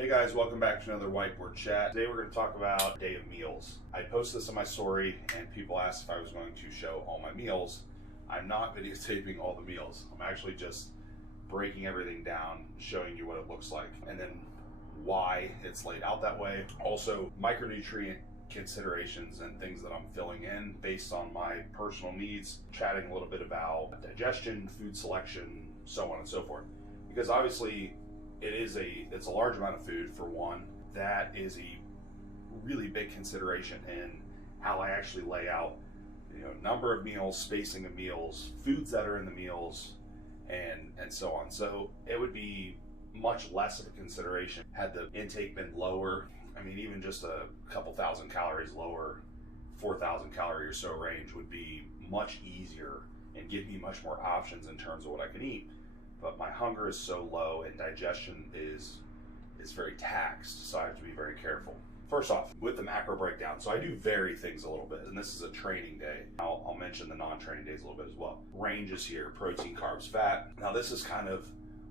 Hey guys, welcome back to another whiteboard chat. Today we're going to talk about day of meals. I posted this on my story and people asked if I was going to show all my meals. I'm not videotaping all the meals. I'm actually just breaking everything down, showing you what it looks like, and then why it's laid out that way. Also, micronutrient considerations and things that I'm filling in based on my personal needs, chatting a little bit about digestion, food selection, so on and so forth. Because obviously it's a large amount of food for one. That is a really big consideration in how I actually lay out, number of meals, spacing of meals, foods that are in the meals, and so on. So it would be much less of a consideration had the intake been lower. I mean, even just a couple thousand calories lower, 4,000 calorie or so range would be much easier and give me much more options in terms of what I can eat. But my hunger is so low and digestion is very taxed, so I have to be very careful. First off, with the macro breakdown, so I do vary things a little bit, and this is a training day. I'll mention the non-training days a little bit as well. Ranges here: protein, carbs, fat. Now this is kind of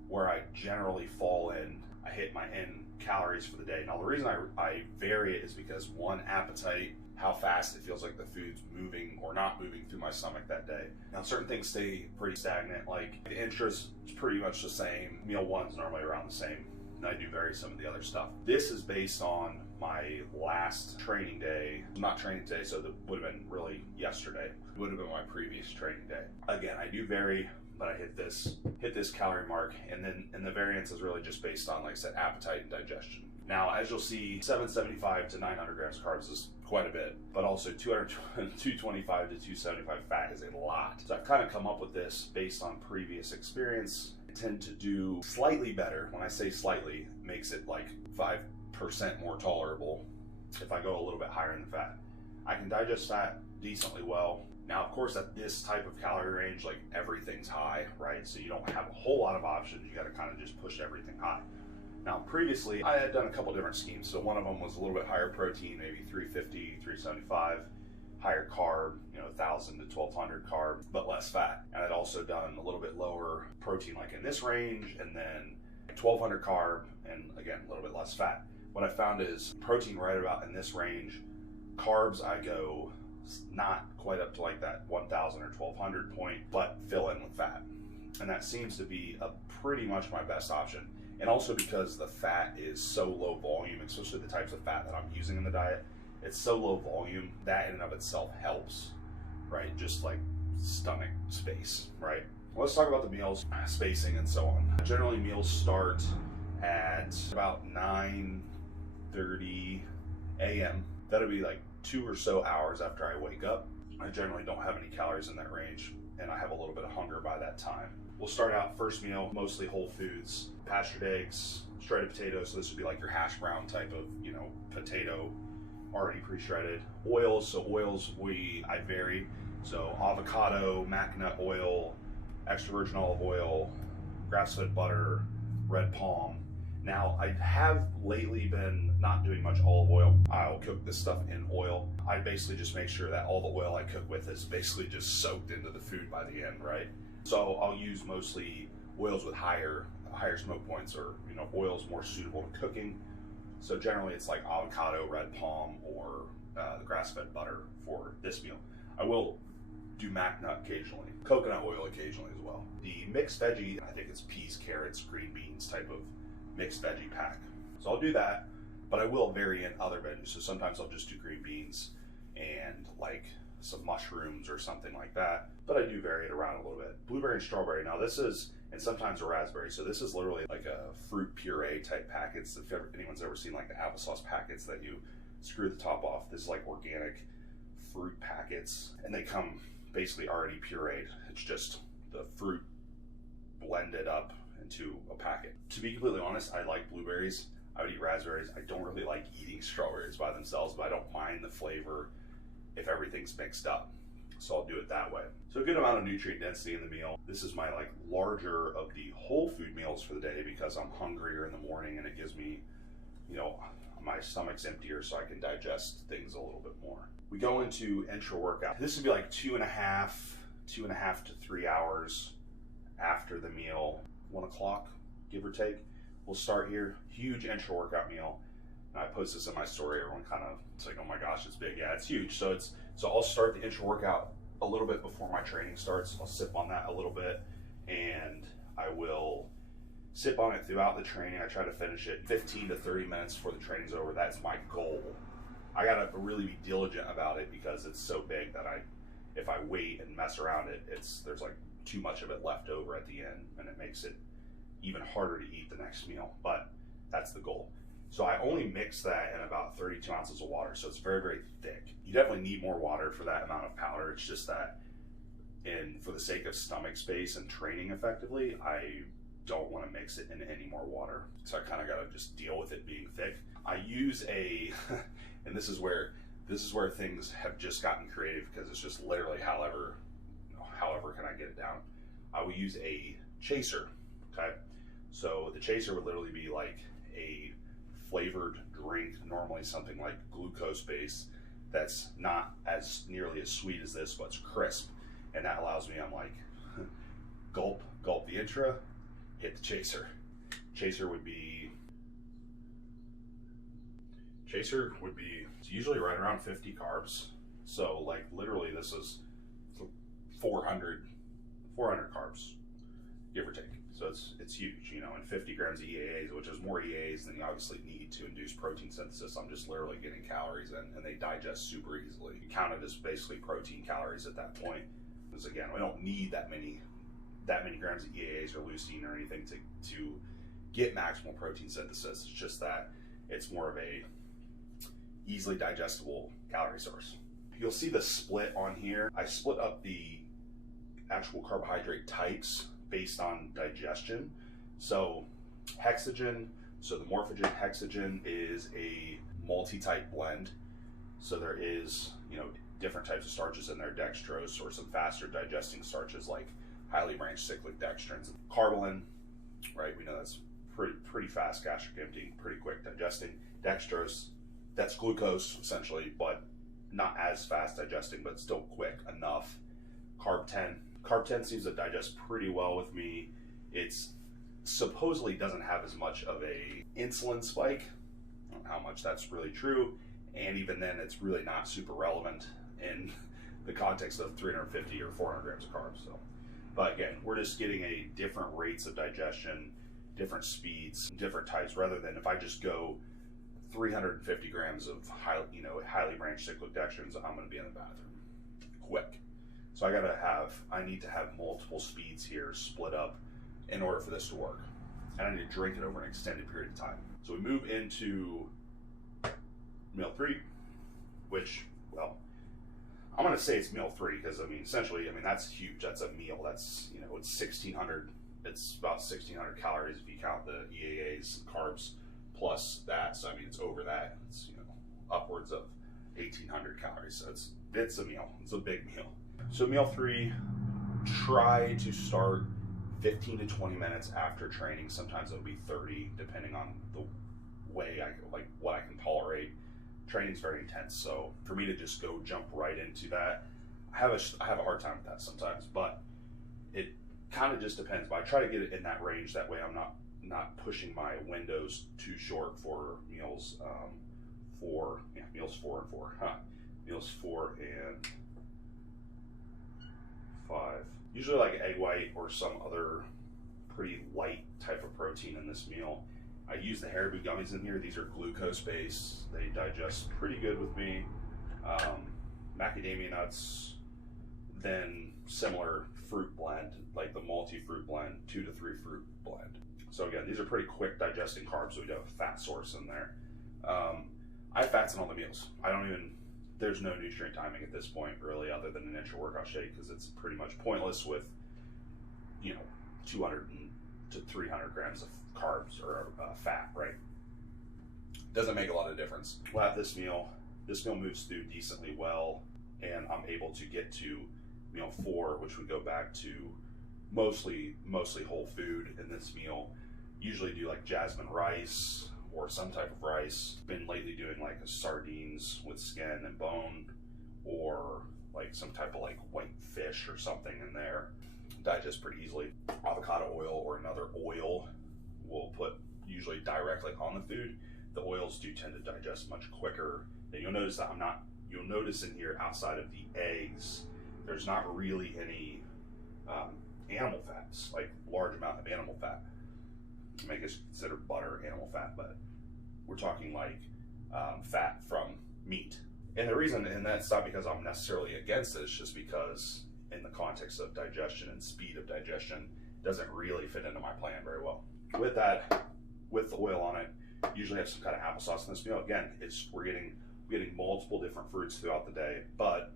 where I generally fall in. I hit my end calories for the day. Now the reason I vary it is because one, appetite, how fast it feels like the food's moving or not moving through my stomach that day. Now certain things stay pretty stagnant, like the intra's pretty much the same. Meal one's normally around the same, and I do vary some of the other stuff. This is based on my last training day. Not training today, so that would have been really yesterday. It would have been my previous training day. Again, I do vary, but I hit this calorie mark, and the variance is really just based on, like I said, appetite and digestion. Now, as you'll see, 775 to 900 grams carbs is quite a bit, but also 225 to 275 fat is a lot. So I've kind of come up with this based on previous experience. I tend to do slightly better. When I say slightly, it makes it like 5% more tolerable if I go a little bit higher in the fat. I can digest fat decently well. Now, of course, at this type of calorie range, like everything's high, right? So you don't have a whole lot of options. You got to kind of just push everything high. Now, previously, I had done a couple different schemes. So one of them was a little bit higher protein, maybe 350, 375, higher carb, 1,000 to 1,200 carb, but less fat. And I'd also done a little bit lower protein, like in this range, and then 1,200 carb, and again, a little bit less fat. What I found is protein right about in this range, carbs I go not quite up to like that 1,000 or 1,200 point, but fill in with fat. And that seems to be pretty much my best option. And also because the fat is so low volume, especially the types of fat that I'm using in the diet, it's so low volume, that in and of itself helps, right? Just like stomach space, right? Let's talk about the meals, spacing, and so on. Generally, meals start at about 9:30 a.m. That'll be like 2 or so hours after I wake up. I generally don't have any calories in that range, and I have a little bit of hunger by that time. We'll start out first meal, mostly whole foods, pastured eggs, shredded potatoes. So this would be like your hash brown type of, potato, already pre-shredded. Oils, so oils I vary. So avocado, mac nut oil, extra virgin olive oil, grass-fed butter, red palm. Now, I have lately been not doing much olive oil. I'll cook this stuff in oil. I basically just make sure that all the oil I cook with is basically just soaked into the food by the end, right? So I'll use mostly oils with higher smoke points, or oils more suitable to cooking. So generally it's like avocado, red palm, or the grass-fed butter for this meal. I will do mac nut occasionally, coconut oil occasionally as well. The mixed veggie, I think it's peas, carrots, green beans type of mixed veggie pack. So I'll do that, but I will vary in other veggies. So sometimes I'll just do green beans and like some mushrooms or something like that, but I do vary it around a little bit. Blueberry and strawberry. Now this is, and sometimes a raspberry. So this is literally like a fruit puree type packets. If anyone's ever seen like the applesauce packets that you screw the top off, this is like organic fruit packets, and they come basically already pureed. It's just the fruit blended up into a packet. To be completely honest, I like blueberries. I would eat raspberries. I don't really like eating strawberries by themselves, but I don't mind the flavor if everything's mixed up. So I'll do it that way. So a good amount of nutrient density in the meal. This is my larger of the whole food meals for the day because I'm hungrier in the morning and it gives me, my stomach's emptier so I can digest things a little bit more. We go into intra-workout. This would be like 2.5 to 3 hours after the meal, 1 o'clock, give or take. we'll start here. Huge intra-workout meal. And I post this in my story. Everyone kind of, it's like, oh my gosh, it's big. Yeah, it's huge. So I'll start the intra-workout a little bit before my training starts. I'll sip on that a little bit, and I will sip on it throughout the training. I try to finish it 15 to 30 minutes before the training's over. That's my goal. I gotta really be diligent about it because it's so big that if I wait and mess around it, there's like too much of it left over at the end, and it makes it even harder to eat the next meal. But that's the goal. So I only mix that in about 32 ounces of water, so it's very, very thick. You definitely need more water for that amount of powder. It's just that, for the sake of stomach space and training effectively, I don't want to mix it in any more water. So I kind of got to just deal with it being thick. I use and this is where things have just gotten creative, because it's just literally however can I get it down. I will use a chaser, okay? So the chaser would literally be like a flavored drink, normally something like glucose based, that's not as nearly as sweet as this, but it's crisp. And that allows me, I'm like, gulp the intra, hit the chaser. Chaser would be it's usually right around 50 carbs. So like literally this is 400 carbs, give or take. So it's huge, you know, and 50 grams of EAAs, which is more EAAs than you obviously need to induce protein synthesis. I'm just literally getting calories in, and they digest super easily. You count it as basically protein calories at that point. Because again, we don't need that many grams of EAAs or leucine or anything to get maximal protein synthesis. It's just that it's more of a easily digestible calorie source. You'll see the split on here. I split up the actual carbohydrate types based on digestion. So hexogen, so the morphogen hexogen is a multi-type blend. So there is, you know, different types of starches in there, dextrose or some faster digesting starches like highly branched cyclic dextrins. Carbolin, right, we know that's pretty fast gastric emptying, pretty quick digesting. Dextrose, that's glucose essentially, but not as fast digesting, but still quick enough. Carb 10 seems to digest pretty well with me. It's supposedly doesn't have as much of a insulin spike. I don't know how much that's really true, and even then it's really not super relevant in the context of 350 or 400 grams of carbs. So, but again, we're just getting a different rates of digestion, different speeds, different types, rather than if I just go 350 grams of highly branched cyclic dextrins, I'm going to be in the bathroom quick. So I need to have multiple speeds here split up in order for this to work. And I need to drink it over an extended period of time. So we move into meal 3, which, well, I'm going to say it's meal 3 because, I mean, essentially, I mean, that's huge. That's a meal. That's, you know, it's 1,600. It's about 1,600 calories if you count the EAAs, carbs, plus that. So, I mean, it's over that. It's, you know, upwards of 1,800 calories. So it's a meal. It's a big meal. So meal 3, try to start 15 to 20 minutes after training. Sometimes it'll be 30, depending on the way what I can tolerate. Training's very intense, so for me to just go jump right into that, I have a hard time with that sometimes. But it kind of just depends. But I try to get it in that range. That way, I'm not pushing my windows too short for meals. Meals 4 and 4. Meals 4 and 5. Usually like egg white or some other pretty light type of protein in this meal. I use the Haribo gummies in here. These are glucose based. They digest pretty good with me. Macadamia nuts, then similar fruit blend, like the multi-fruit blend, 2 to 3 fruit blend. So again, these are pretty quick digesting carbs, so we do have a fat source in there. I have fats in all the meals. There's no nutrient timing at this point really, other than an intra-workout shake, because it's pretty much pointless with, you know, 200 to 300 grams of carbs or fat, right? Doesn't make a lot of difference. We'll have this meal. This meal moves through decently well, and I'm able to get to meal 4, which would go back to mostly whole food in this meal. Usually do like jasmine rice or some type of rice. Been lately doing like sardines with skin and bone, or like some type of like white fish or something in there. Digest pretty easily. Avocado oil or another oil. We'll put usually directly on the food, the oils do tend to digest much quicker. And you'll notice that you'll notice in here outside of the eggs, there's not really any animal fats, like large amount of animal fat. You may consider butter animal fat, but we're talking like fat from meat. And the reason, and that's not because I'm necessarily against it, it's just because in the context of digestion and speed of digestion, it doesn't really fit into my plan very well. With that, with the oil on it, usually have some kind of applesauce in this meal. Again, we're getting multiple different fruits throughout the day, but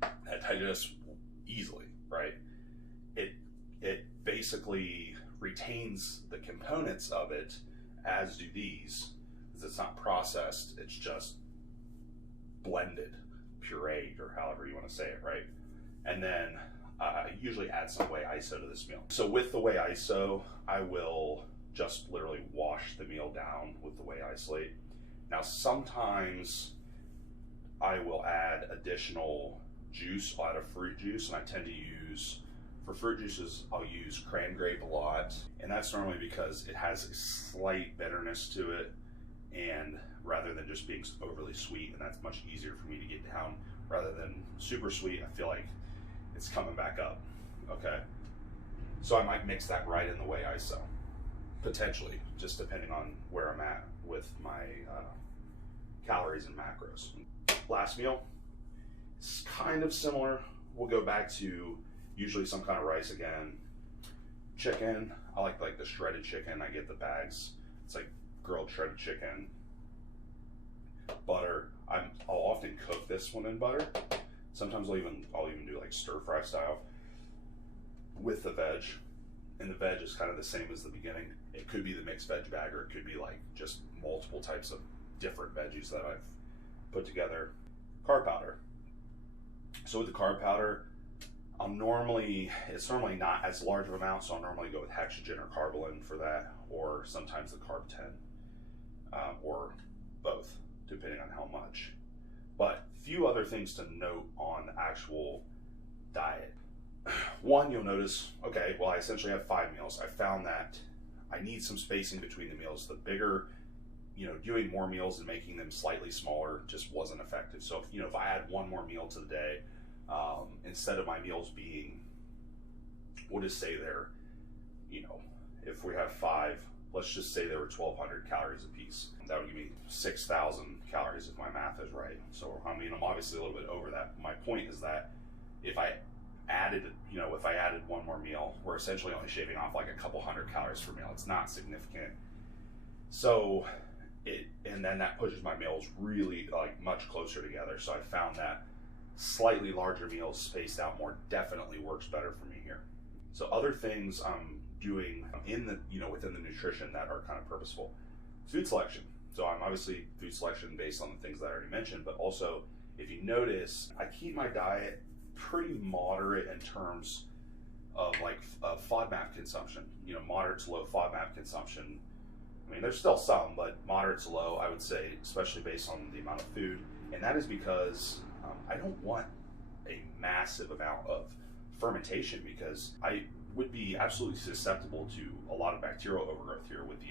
that digests easily, right? It basically retains the components of it, as do these, because it's not processed, it's just blended, pureed, or however you want to say it, right? And then I usually add some whey iso to this meal. So with the whey iso, I will just literally wash the meal down with the whey isolate. Now sometimes I will add additional juice. I'll add a fruit juice, and I tend to use, for fruit juices, I'll use cran grape a lot, and that's normally because it has a slight bitterness to it, and rather than just being overly sweet, and that's much easier for me to get down, rather than super sweet, I feel like it's coming back up, okay? So I might mix that right in the whey iso, potentially, just depending on where I'm at with my calories and macros. Last meal, it's kind of similar. We'll go back to usually some kind of rice again. Chicken, I like the shredded chicken. I get the bags. It's like grilled shredded chicken. Butter, I'll often cook this one in butter. Sometimes I'll even do like stir fry style with the veg. And the veg is kind of the same as the beginning. It could be the mixed veg bag, or it could be like just multiple types of different veggies that I've put together. Carb powder. So with the carb powder, it's normally not as large of an amount, so I'll normally go with hexogen or carbolin for that, or sometimes the carb 10, or both, depending on how much. But few other things to note on the actual diet. One, you'll notice, okay, well, I essentially have 5 meals. I found that I need some spacing between the meals. The bigger, doing more meals and making them slightly smaller just wasn't effective. So, if I add one more meal to the day, instead of my meals being, we'll just say they're, if we have 5, let's just say they were 1,200 calories a piece. That would give me 6,000 calories if my math is right. So, I'm obviously a little bit over that. My point is that if I added one more meal, we're essentially only shaving off like a couple hundred calories per meal. It's not significant. So, and then that pushes my meals really like much closer together. So I found that slightly larger meals spaced out more definitely works better for me here. So other things I'm doing within the nutrition that are kind of purposeful. Food selection. So I'm obviously food selection based on the things that I already mentioned, but also if you notice, I keep my diet pretty moderate in terms of FODMAP consumption, moderate to low FODMAP consumption. There's still some, but moderate to low, I would say, especially based on the amount of food. And that is because I don't want a massive amount of fermentation, because I would be absolutely susceptible to a lot of bacterial overgrowth here with the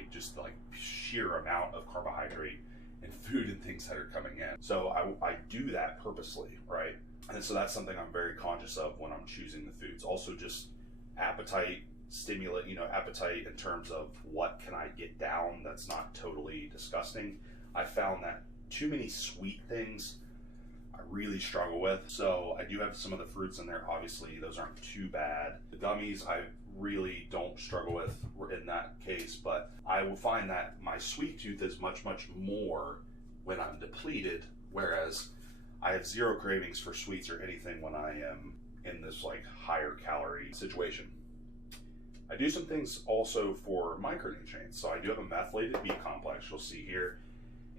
sheer amount of carbohydrate and food and things that are coming in. So I do that purposely, right? And so that's something I'm very conscious of when I'm choosing the foods. Also just appetite, appetite in terms of what can I get down that's not totally disgusting. I found that too many sweet things I really struggle with. So I do have some of the fruits in there. Obviously, those aren't too bad. The gummies I really don't struggle with in that case, but I will find that my sweet tooth is much, much more when I'm depleted, whereas I have zero cravings for sweets or anything when I am in this higher calorie situation. I do some things also for micronutrients. So I do have a methylated B complex, you'll see here.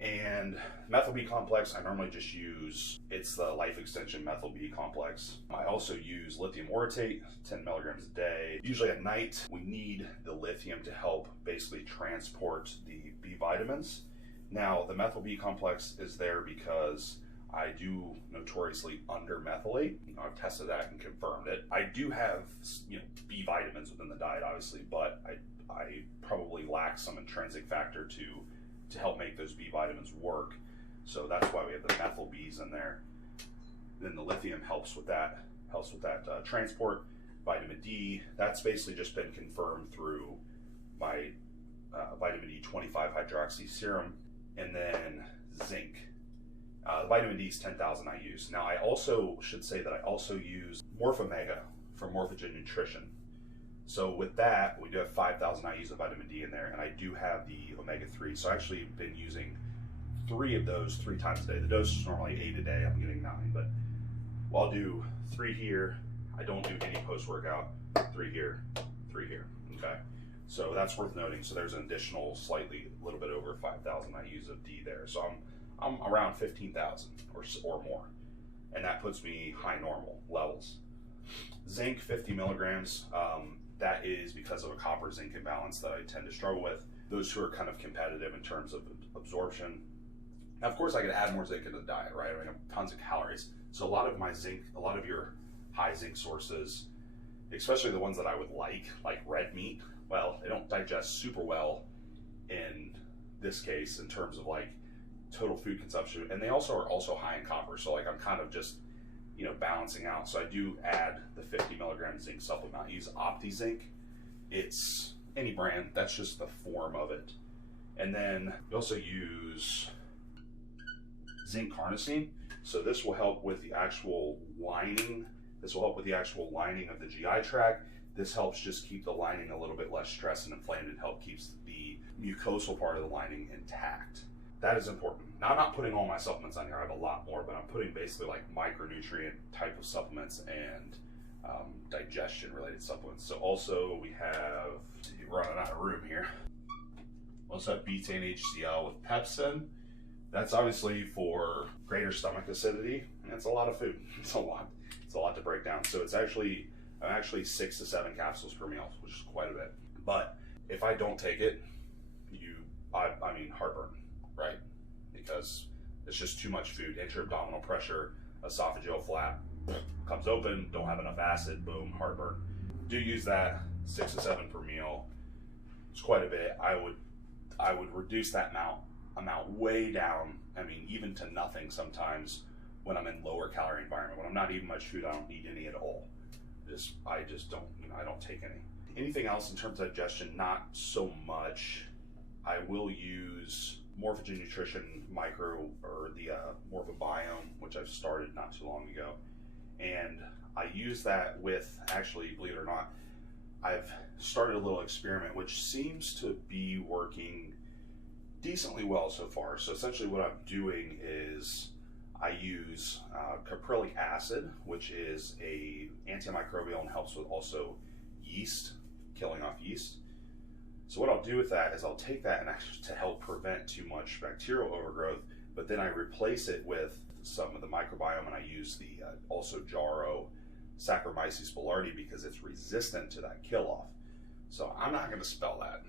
And methyl B complex, I normally just use, it's the Life Extension methyl B complex. I also use lithium orotate, 10 milligrams a day. Usually at night, we need the lithium to help basically transport the B vitamins. Now, the methyl B complex is there because I do notoriously undermethylate. I've tested that and confirmed it. I do have B vitamins within the diet, obviously, but I probably lack some intrinsic factor to help make those B vitamins work. So that's why we have the methyl Bs in there. Then the lithium helps with that transport. Vitamin D, that's basically just been confirmed through my vitamin D 25 hydroxy serum. And then zinc. Vitamin D is 10,000 I use. Now I also should say that I also use Morph-Omega from Morphogen Nutrition. So with that, we do have 5,000 IUs of vitamin D in there, and I do have the omega-3. So I actually have been using 3 of those 3 times a day. The dose is normally 8 a day. I'm getting 9, but I'll do 3 here. I don't do any post-workout. 3 here, 3 here. Okay. So that's worth noting. So there's an additional a little bit over 5,000 IUs of D there. So I'm around 15,000 or more, and that puts me high normal levels. Zinc, 50 milligrams. That is because of a copper zinc imbalance that I tend to struggle with. Those who are kind of competitive in terms of absorption. Now, of course, I could add more zinc in the diet, right? I have tons of calories. So a lot of my zinc, a lot of your high zinc sources, especially the ones that I would like red meat, well, they don't digest super well in this case in terms of like total food consumption. And they also are also high in copper. So like I'm kind of just, you know, balancing out. So I do add the 50 milligram zinc supplement. I use OptiZinc. It's any brand, that's just the form of it. And then we also use zinc carnosine. So this will help with the actual lining. This will help with the actual lining of the GI tract. This helps just keep the lining a little bit less stressed and inflamed and help keeps the mucosal part of the lining intact. That is important. Now, I'm not putting all my supplements on here. I have a lot more, but I'm putting basically like micronutrient type of supplements and digestion related supplements. So also we have, we're running out of room here. We also have betaine HCl with pepsin. That's obviously for greater stomach acidity, and it's a lot of food. It's a lot to break down. So I'm actually 6 to 7 capsules per meal, which is quite a bit. But if I don't take it, I mean heartburn, right? Because it's just too much food. Intra-abdominal pressure, esophageal flap comes open, don't have enough acid, boom, heartburn. Do use that 6 to 7 per meal. It's quite a bit. I would reduce that amount way down. I mean, even to nothing sometimes when I'm in lower calorie environment. When I'm not eating much food, I don't need any at all. I just don't, I don't take any. Anything else in terms of digestion, not so much. I will use Morphogen Nutrition Micro, or the Morphobiome, which I've started not too long ago. And I use that with, actually, believe it or not, I've started a little experiment which seems to be working decently well so far. So essentially what I'm doing is I use caprylic acid, which is a antimicrobial and helps with also yeast, killing off yeast. So what I'll do with that is I'll take that and actually to help prevent too much bacterial overgrowth, but then I replace it with some of the microbiome, and I use the also Jarrow Saccharomyces boulardii because it's resistant to that kill off. So I'm not going to spell that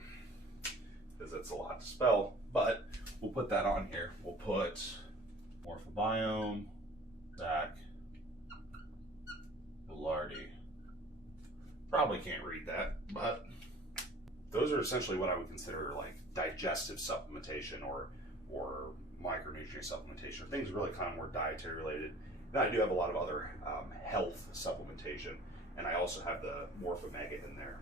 because it's a lot to spell, but we'll put that on here. We'll put Morphobiome, Sac, boulardii. Probably can't read that, but those are essentially what I would consider like digestive supplementation or micronutrient supplementation, things really kind of more dietary related. And I do have a lot of other health supplementation, and I also have the Morph-Omega in there.